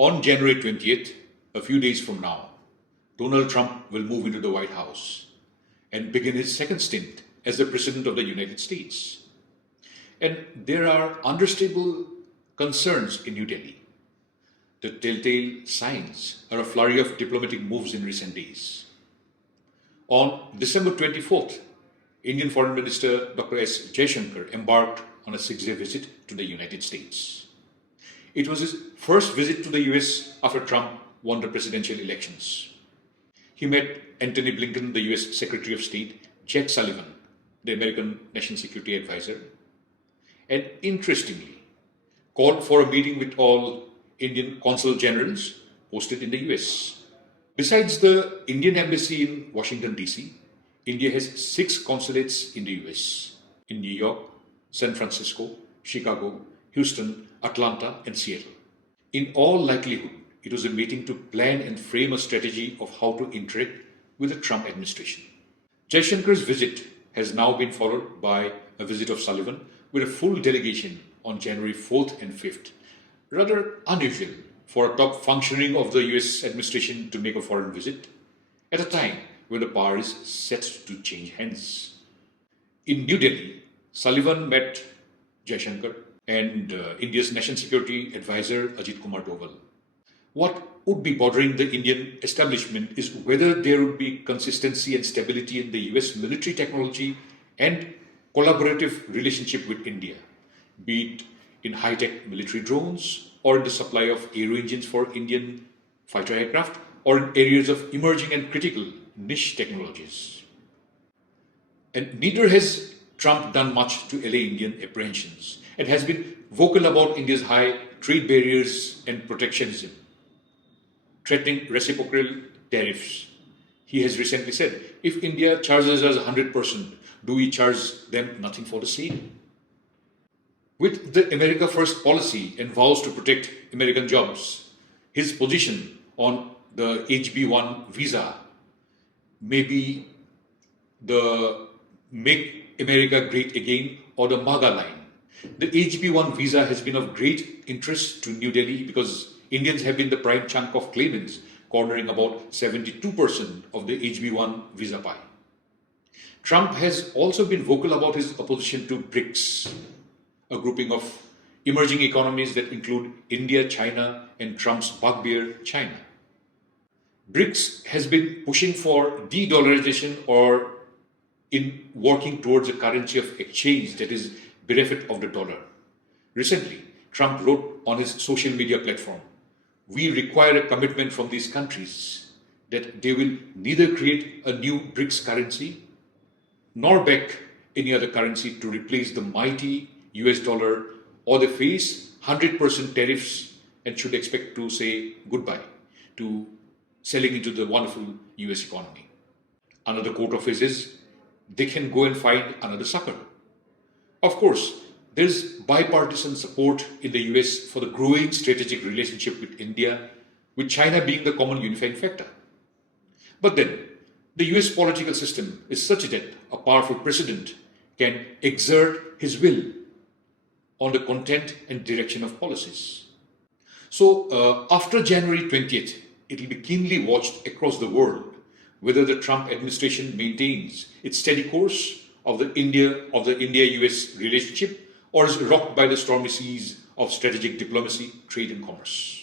On January 20th, a few days from now, Donald Trump will move into the White House and begin his second stint as the President of the United States. And there are understandable concerns in New Delhi. The telltale signs are a flurry of diplomatic moves in recent days. On December 24th, Indian Foreign Minister Dr S Jaishankar embarked on a 6-day visit to the United States. It was his first visit to the US after Trump won the presidential elections. He met Antony Blinken, the US Secretary of State, Jake Sullivan, the American National Security Advisor, and interestingly, called for a meeting with all Indian Consul Generals posted in the US. Besides the Indian Embassy in Washington, D.C., India has 6 consulates in the US, in New York, San Francisco, Chicago, Houston, Atlanta, and Seattle. In all likelihood, it was a meeting to plan and frame a strategy of how to interact with the Trump administration. Jaishankar's visit has now been followed by a visit of Sullivan with a full delegation on January 4th and 5th. Rather unusual for a top functionary of the US administration to make a foreign visit at a time when the power is set to change hands. In New Delhi, Sullivan met Jaishankar and India's National Security Advisor Ajit Doval. What would be bothering the Indian establishment is whether there would be consistency and stability in the US military technology and collaborative relationship with India, be it in high-tech military drones or in the supply of aero engines for Indian fighter aircraft or in areas of emerging and critical niche technologies. And neither has Trump done much to allay Indian apprehensions and has been vocal about India's high trade barriers and protectionism, threatening reciprocal tariffs. He has recently said, if India charges us 100%, do we charge them nothing for the same? With the America First policy and vows to protect American jobs, his position on the HB1 visa may be the Make America Great Again or the MAGA line. The HB1 visa has been of great interest to New Delhi because Indians have been the prime chunk of claimants, cornering about 72% of the HB1 visa pie. Trump has also been vocal about his opposition to BRICS, a grouping of emerging economies that include India, China, and Trump's bugbear, China. BRICS has been pushing for de-dollarization or in working towards a currency of exchange that is bereft of the dollar. Recently, Trump wrote on his social media platform, "We require a commitment from these countries that they will neither create a new BRICS currency nor back any other currency to replace the mighty US dollar, or they face 100% tariffs and should expect to say goodbye to selling into the wonderful US economy." Another quote of his is, "They can go and find another sucker." Of course, there is bipartisan support in the US for the growing strategic relationship with India, with China being the common unifying factor. But then, the US political system is such that a powerful president can exert his will on the content and direction of policies. So, after January 20th, it will be keenly watched across the world whether the Trump administration maintains its steady course of the India-US relationship or is rocked by the stormy seas of strategic diplomacy, trade and commerce.